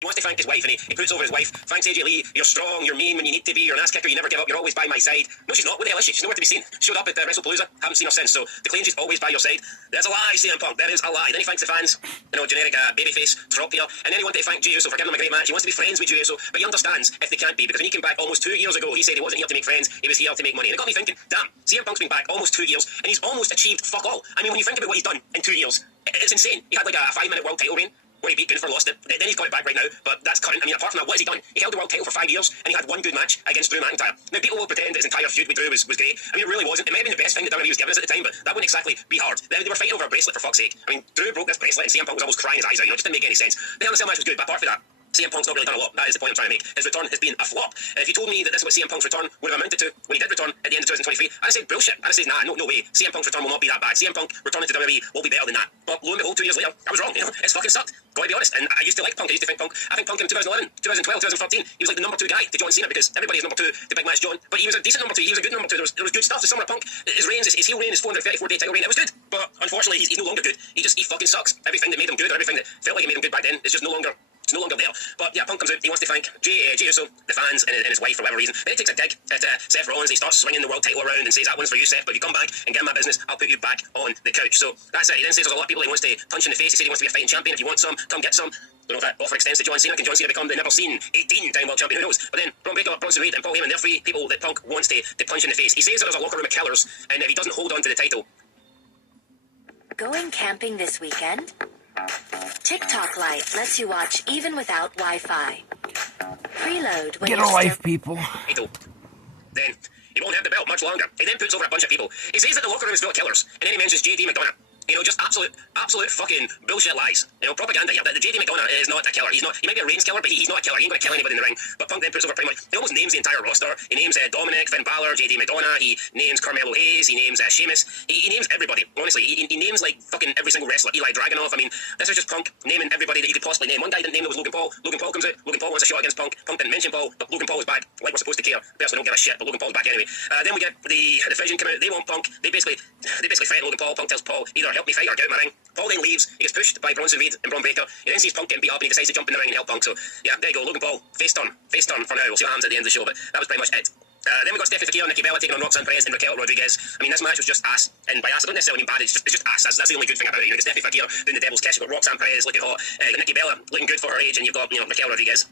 He wants to thank his wife, and he puts over his wife. Thanks, AJ Lee. You're strong, you're mean when you need to be, you're an ass kicker, you never give up, you're always by my side. No, she's not. What the hell is she? She's nowhere to be seen. Showed up at WrestlePalooza, haven't seen her since, so to claim she's always by your side, that's a lie, CM Punk. That is a lie. Then he thanks the fans. Generic babyface drop here. And then he wanted to thank Jey Uso for giving him a great match. He wants to be friends with Jey Uso, but he understands if they can't be, because when he came back almost 2 years ago, he said he wasn't here to make friends, he was here to make money. And it got me thinking, damn, CM Punk's been back almost 2 years, and he's almost achieved fuck all. I mean, when you think about what he's done in 2 years, it's insane. He had like a 5-minute world title reign, where he beat Gunther, lost it. Then he's got it back right now, but that's current. I mean, apart from that, what has he done? He held the world title for 5 years, and he had one good match against Drew McIntyre. Now, people will pretend his entire feud with Drew was great. I mean, it really wasn't. It may have been the best thing that WWE was giving us at the time, but that wouldn't exactly be hard. They were fighting over a bracelet, for fuck's sake. I mean, Drew broke this bracelet, and CM Punk was almost crying his eyes out. You know, it just didn't make any sense. The Hell in a Cell match was good, but apart from that, CM Punk's not really done a lot. That is the point I'm trying to make. His return has been a flop. If you told me that this is what CM Punk's return would have amounted to when he did return at the end of 2023, I'd say bullshit. I'd say, nah, no way. CM Punk's return will not be that bad. CM Punk returning to WWE will be better than that. But lo and behold, 2 years later, I was wrong. You know, it's fucking sucked. Gotta be honest. And I used to like Punk. I used to think Punk. I think Punk in 2011, 2012, 2013, he was like the number 2 guy to John Cena, because everybody is number 2 to Big Match John. But he was a decent number 2. He was a good number 2. There was good stuff. The Summer of Punk, his reigns, his heel reign, his 434-day title reign, it was good. But unfortunately, he's no longer good. He fucking sucks. Everything that made him good, or everything that felt like it made him good back then, is just no longer. It's no longer there. But yeah, Punk comes out. He wants to thank Jey Uso, the fans, and his wife for whatever reason. Then he takes a dig at Seth Rollins. He starts swinging the world title around and says, that one's for you, Seth, but if you come back and get him my business, I'll put you back on the couch. So that's it. He then says there's a lot of people he wants to punch in the face. He said he wants to be a fighting champion. If you want some, come get some. Don't know if that offer extends to John Cena. Can John Cena become the never-seen 18-time world champion? Who knows? But then Braun Breaker, Bronson Reed, and Paul Heyman, they're 3 people that Punk wants to punch in the face. He says that there's a locker room of killers, and if he doesn't hold on to the title. Going camping this weekend? TikTok Lite lets you watch even without Wi-Fi. Preload when Get a life, people. Then he won't have the belt much longer. He then puts over a bunch of people. He says that the locker room is full of killers, and then he mentions JD McDonough. You know, just absolute fucking bullshit lies. You know, propaganda here. The JD McDonough is not a killer. He might be a Reigns killer, but he's not a killer. He ain't going to kill anybody in the ring. But Punk then puts over pretty much, he almost names the entire roster. He names Dominic, Finn Balor, JD McDonough. He names Carmelo Hayes. He names Sheamus. He names everybody. Honestly, he names like fucking every single wrestler. Eli Dragunov. I mean, this is just Punk naming everybody that you could possibly name. One guy didn't name it was Logan Paul. Logan Paul comes out. Logan Paul wants a shot against Punk. Punk didn't mention Paul, but Logan Paul was back. Like we're supposed to care. Personally, don't give a shit, but Logan Paul's back anyway. Then we get the Division come out. They want Punk. They basically threaten Logan Paul. Punk tells Paul, either help me fight or get out of my ring. Paul then leaves. He gets pushed by Bronson Reed and Braun Breaker. He then sees Punk getting beat up, and he decides to jump in the ring and help Punk. So yeah, there you go. Logan Paul, face turn for now. We'll see what happens at the end of the show, but that was pretty much it. Then we got Stephanie Fekir and Nikki Bella taking on Roxanne Perez and Raquel Rodriguez. I mean, this match was just ass, and by ass I don't necessarily mean bad. It's just ass. That's the only good thing about it. You know, Stephanie Fekir doing the devil's kiss. You've got Roxanne Perez looking hot. You've got Nikki Bella looking good for her age, and you've got Raquel Rodriguez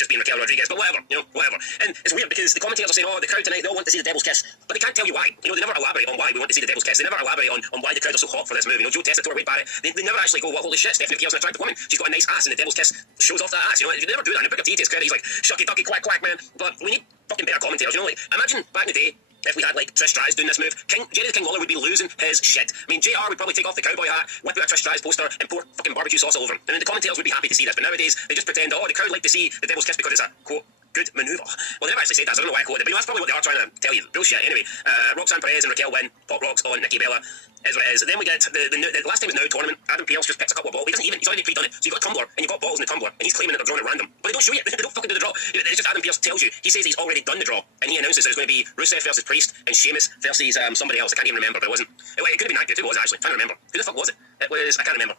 just being Raquel Rodriguez. But whatever, whatever. And it's weird because the commentators are saying, oh, the crowd tonight, they all want to see the devil's kiss, but they can't tell you why. You know, they never elaborate on why we want to see the devil's kiss. They never elaborate on why the crowd are so hot for this move. You know, Joe Tessitore, Wade Barrett, they never actually go, well, holy shit, Stephanie Fekir's an attractive woman. She's got a nice ass, and the devil's kiss shows off that ass. You know, they never do that. And Booker T takes credit. He's like, shucky ducky quack quack, man. But we need fucking better commentators. You know, like, imagine back in the day, if we had like Trish Stratus doing this move, Jerry the King Lawler would be losing his shit. I mean, JR would probably take off the cowboy hat, whip out a Trish Stratus poster, and pour fucking barbecue sauce all over him. And then the commentators would be happy to see this. But nowadays, they just pretend, oh, the crowd like to see the devil's kiss because it's a, quote, good manoeuvre. Well, they never actually said that, so I don't know why I quoted it, but that's probably what they are trying to tell you. Bullshit. Anyway, Roxanne Perez and Raquel win. Pop rocks on Nikki Bella. Is what it is. Then we get the last time is now tournament. Adam Pearce just picks a couple of balls. He's already pre-done it. So you've got a tumbler and you've got balls in the tumbler, and he's claiming that they're drawn at random. But they don't show you. They don't fucking do the draw. It's just Adam Pearce tells you. He says he's already done the draw, and he announces that it's going to be Rusev versus Priest and Sheamus versus somebody else. I can't even remember, but it wasn't. It could have been that good. Who was it actually? I'm trying to remember. Who the fuck was it? It was. I can't remember.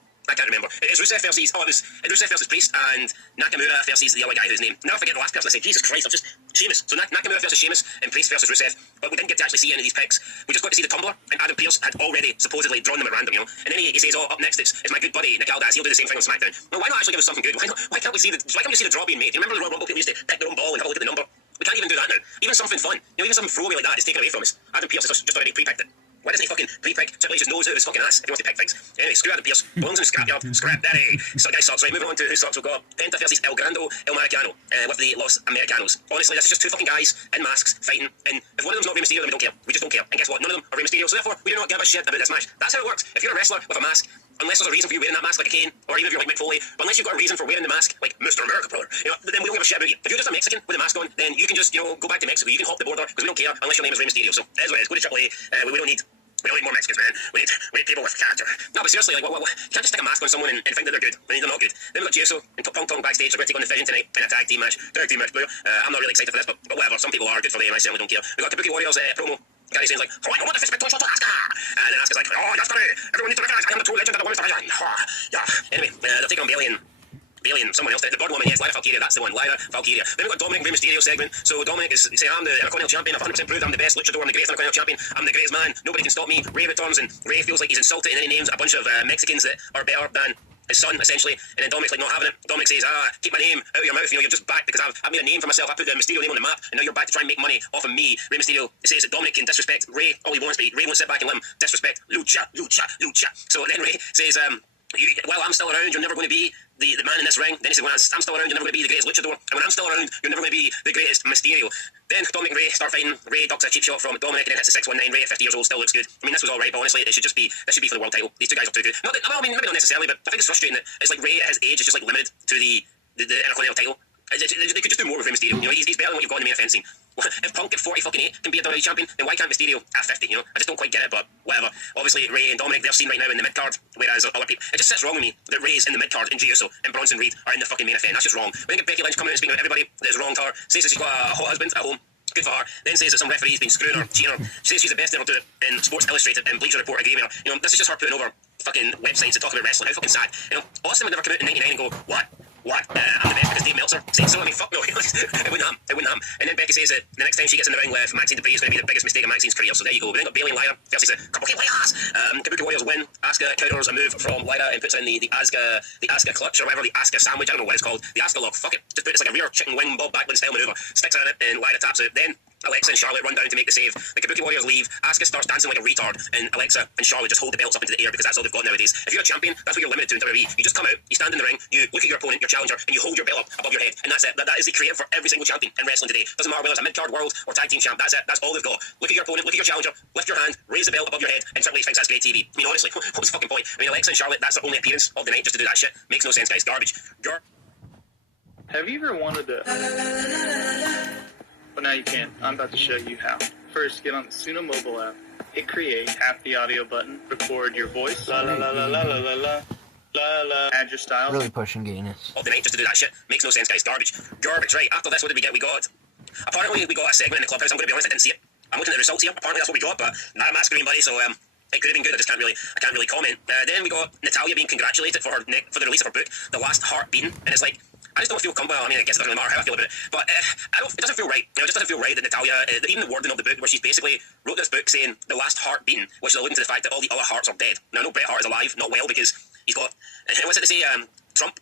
It was Rusev versus. Oh, it was Rusev versus Priest and Nakamura versus the other guy whose name. Now I forget the last person. I said, Jesus Christ, I'm just Sheamus. So Nakamura versus Sheamus and Priest versus Rusev. But we didn't get to actually see any of these picks. We just got to see the tumbler, and Adam Pearce had already supposedly drawn them at random, you know. And then he says, oh, up next it's my good buddy Nick Aldis. He'll do the same thing on SmackDown. Well, why not actually give us something good? Why can't we see the draw being made? You remember the Royal Rumble people used to pick their own ball and have a look at the number? We can't even do that now. Even something fun, even something throwaway like that is taken away from us. Adam Pearce has just already pre-picked it. Why doesn't he fucking pre-pick? Triple H just knows out of his fucking ass if he wants to pick things. Anyway, screw Adam Pearce. Bones in the scrapyard. Scrap daddy. So guys sucks. Right, moving on to who sucks. We've got Penta versus El Grando El Maricano with the Los Americanos. Honestly, this is just 2 fucking guys in masks fighting, and if one of them's not Rey Mysterio, then we don't care. We just don't care. And guess what? None of them are Rey Mysterio, so therefore we do not give a shit about this match. That's how it works. If you're a wrestler with a mask, unless there's a reason for you wearing that mask like a Kane, or even if you're like Mick Foley, but unless you've got a reason for wearing the mask like Mr. America, brother, you know, then we don't give a shit about you. If you're just a Mexican with a mask on, then you can just, you know, go back to Mexico. You can hop the border because we don't care unless your name is Rey Mysterio. So that's what it is. Go to Triple A. We don't need more Mexicans, man. We need people with character. No, but seriously, like, you can't just stick a mask on someone and think that they're good when they're not good. Then we've got Jey Uso and Punk backstage. They're going to take on the Vision tonight in a tag team match. Blue. I'm not really excited for this, but whatever. Some people are. Good for them. I certainly don't care. We've got Kabuki Warriors promo. Gary saying like, oh, I don't want the fist bit to Asuka. And then Asuka's like, oh, that's funny. Everyone needs to recognize I am the true legend of the women's division. Yeah. Anyway, they're taking on Bayley and Bailey and someone else. The Bird Woman, yes, Lyra Valkyria, that's the one. Lyra Valkyria. Then we've got Dominic Rey Mysterio segment. So Dominic is saying, I'm the Intercontinental Champion, I've 100% proved I'm the best luchador, I'm the greatest Intercontinental Champion, I'm the greatest man, nobody can stop me. Ray returns, and Ray feels like he's insulted, and then he names a bunch of Mexicans that are better than his son, essentially, and then Dominic's like not having it. Dominic says, keep my name out of your mouth, you know, you're just back because I've made a name for myself, I put the Mysterio name on the map, and now you're back to try and make money off of me. Rey Mysterio says that Dominic can disrespect Ray all he wants, but Ray won't sit back and let him disrespect Lucha. So then Ray says, while I'm still around, you're never going to be the man in this ring. Then he says, when I'm still around, you're never going to be the greatest luchador, and when I'm still around, you're never going to be the greatest Mysterio. Then Dominic and Ray start fighting. Ray ducks a cheap shot from Dominic and then hits a 619. Ray at 50 years old still looks good. I mean, this was alright, but honestly, this should be for the world title. These two guys are too good. Not that, well, I mean, maybe not necessarily, but I think it's frustrating that it's like Ray at his age is just like limited to the Intercontinental title. They could just do more with Rey Mysterio. You know, he's better than what you've got in the main event scene. If Punk at 40 can be a WWE champion, then why can't Mysterio at 50? You know, I just don't quite get it, but whatever. Obviously, Ray and Dominic, they're seen right now in the mid card, whereas other people, it just sits wrong with me that Ray's in the mid card and Jey Uso and Bronson Reed are in the fucking main event. That's just wrong. When I get Becky Lynch coming out and speaking about everybody that is wrong to her, says that she's got a hot husband at home. Good for her. Then says that some referee's been screwing her, cheating her. She says she's the best ever do it in Sports Illustrated and Bleacher Report agree with her. You know, this is just her putting over fucking websites that talk about wrestling. How fucking sad. You know, Austin would never come out in '99 and go, what? I'm the best because Dave Meltzer said so. I mean, fuck no. It wouldn't happen. And then Becky says that the next time she gets in the ring with Maxine Dupri is going to be the biggest mistake of Maxine's career. So there you go. We then got Bailey and Lyra versus the Kabuki Warriors. Kabuki Warriors win. Asuka counters a move from Lyra and puts in the Asuka clutch or whatever, the Asuka sandwich. I don't know what it's called. The Asuka lock. Fuck it. Just put it's like a rear chicken wing Bob Backlund style maneuver. Sticks her in it and Lyra taps out. Then Alexa and Charlotte run down to make the save. The Kabuki Warriors leave. Asuka starts dancing like a retard, and Alexa and Charlotte just hold the belts up into the air because that's all they've got nowadays. If you're a champion, that's what you're limited to in WWE. You just come out, you stand in the ring, you look at your opponent, your challenger, and you hold your belt up above your head, and that's it. That is the creative for every single champion in wrestling today. Doesn't matter whether it's a mid-card world or tag team champ. That's it. That's all they've got. Look at your opponent, look at your challenger, lift your hand, raise the belt above your head, and Triple H thinks that's great TV. I mean, honestly, what's the fucking point? I mean, Alexa and Charlotte, that's their only appearance of the night just to do that shit. Makes no sense, guys. Garbage. Have you ever wanted to... Well, now you can. I'm about to show you how. First, get on the Suno mobile app. Hit create, tap the audio button, record your voice, la la la la la la la la la la. Add your style. Really pushing gayness. Of the night just to do that shit. Makes no sense, guys. Garbage. Right. After this, what did we get? Apparently, we got a segment in the clubhouse. I'm going to be honest, I didn't see it. I'm looking at the results here. Apparently, that's what we got, but not a mask screen, buddy, so, it could have been good. I can't really comment. Then we got Natalya being congratulated for the release of her book, The Last Heart Beaten, and it's like, I just don't feel comfortable. I mean, I guess it doesn't really matter how I feel about it, but it doesn't feel right. You know, it just doesn't feel right that Natalya, even the wording of the book, where she's basically wrote this book saying the last heart beaten, which is alluding to the fact that all the other hearts are dead. Now, I know Bret Hart is alive, not well, because he's got, what's it to say, Trump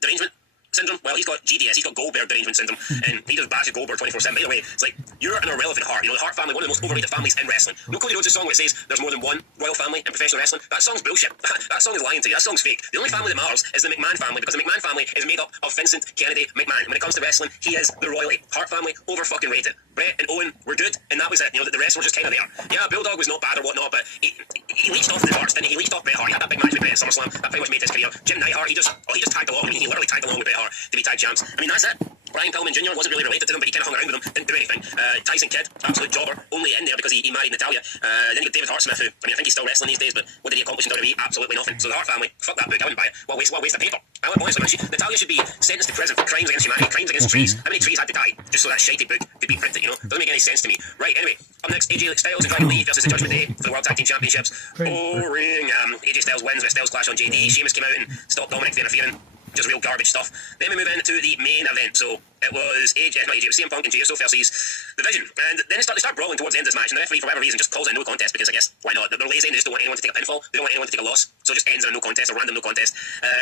derangement syndrome. Well, he's got GDS, he's got Goldberg derangement syndrome, and he just bashes Goldberg 24/7. By the way, it's like, you're an irrelevant heart. You know, the Hart family, one of the most overrated families in wrestling. You know, Cody Rhodes' song where it says there's more than one royal family in professional wrestling? That song's bullshit. That song is lying to you. That song's fake. The only family that matters is the McMahon family, because the McMahon family is made up of Vincent Kennedy McMahon. When it comes to wrestling, he is the royalty. Hart family, over fucking rated. Bret and Owen were good, and that was it. You know, the rest were just kind of there. Yeah, Bulldog was not bad or whatnot, but he leached off the darts, didn't he? He leached off Bret Hart. He had that big match with Bret at SummerSlam. That pretty much made his career. Jim Neidhart, he just tagged along. I mean, he literally tagged along with Bret Hart to be tag champs. I mean, that's it. Brian Pillman Jr. wasn't really related to them, but he kind of hung around with them, didn't do anything. Tyson Kidd, absolute jobber, only in there because he married Natalya. Then you got David Hart Smith, who, I mean, I think he's still wrestling these days, but what did he accomplish in WWE? Absolutely nothing. So the Hart family, fuck that book, I wouldn't buy it. What waste of paper. Honestly, Natalya should be sentenced to prison for crimes against humanity, crimes against trees. How many trees had to die just so that shitty book could be printed, you know? Doesn't make any sense to me. Right, anyway, up next, AJ Styles and Dragon Lee versus the Judgment Day for the World Tag Team Championships. Boring. AJ Styles wins with Styles Clash on JD. Sheamus came out and stopped Dominic from interfering. Just real garbage stuff. Then we move into the main event. So it was it was CM Punk and Jey Uso versus The Vision. And then they start brawling towards the end of this match, and the referee, for whatever reason, just calls it a no contest, because I guess, why not? They're lazy and they just don't want anyone to take a pinfall. They don't want anyone to take a loss. So it just ends in a no contest, a random no contest.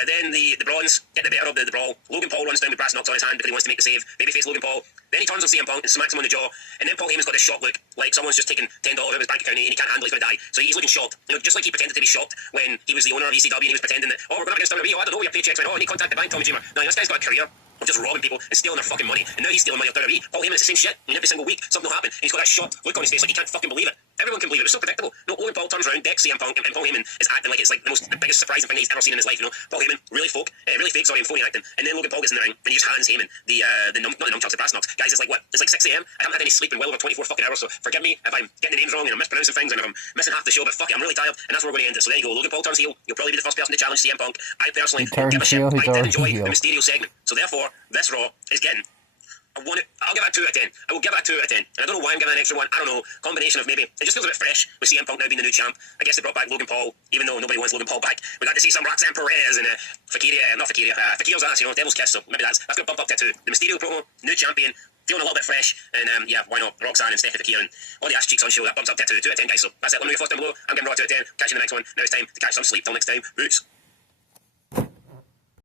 Then the Brawns get the better of the brawl. Logan Paul runs down with brass knucks on his hand because he wants to make the save. Babyface Logan Paul. Then he turns on CM Punk and smacks him on the jaw. And then Paul Heyman's got this shocked look, like someone's just taken $10 out of his bank account and he can't handle it, he's going to die. So he's looking shocked. You know, just like he pretended to be shocked when he was the owner of ECW and he was pretending that, oh, we're going up against WWE, oh, I don't know, your paychecks went, oh, I need to contact the bank, Tommy Dreamer. No, this guy's got a career of just robbing people and stealing their fucking money. And now he's stealing money off WWE. Paul Heyman is the same shit. I mean, every single week something will happen. And he's got that shocked look on his face like he can't fucking believe it. Everyone can believe it. It was so predictable. No, Logan Paul turns around, decks CM Punk, and Paul Heyman is acting like it's like the biggest surprising thing he's ever seen in his life. You know, Paul Heyman really fake, sorry, and phony acting. And then Logan Paul gets in the ring and he just hands Heyman not the nunchucks, the brass knucks. Guys, it's like what? It's like 6 a.m. I haven't had any sleep in well over 24 fucking hours. So forgive me if I'm getting the names wrong and I'm mispronouncing things and if I'm missing half the show. But fuck it, I'm really tired, and that's where we're going to end it. So there you go. Logan Paul turns heel. You'll probably be the first person to challenge CM Punk. I personally don't give a shit. I did enjoy the Mysterio segment. So therefore, this Raw is getting I'll give it a 2 out of 10. I will give it a 2 out of 10. And I don't know why I'm giving it an extra one. I don't know. Combination of maybe, it just feels a bit fresh with CM Punk now being the new champ. I guess they brought back Logan Paul, even though nobody wants Logan Paul back. We got to see some Roxanne Perez and Fakir's ass, Devil's Kiss, so maybe that's going to bump up to a 2. The Mysterio promo, new champion, feeling a little bit fresh, and yeah, why not? Roxanne and Stephanie Fakir and all the ass cheeks on show, that bumps up to a 2 out of 10, guys. So that's it. Let me know your thoughts down below. I'm giving Raw 2 out of 10. Catch you in the next one. Now it's time to catch some sleep. Till next time, boots.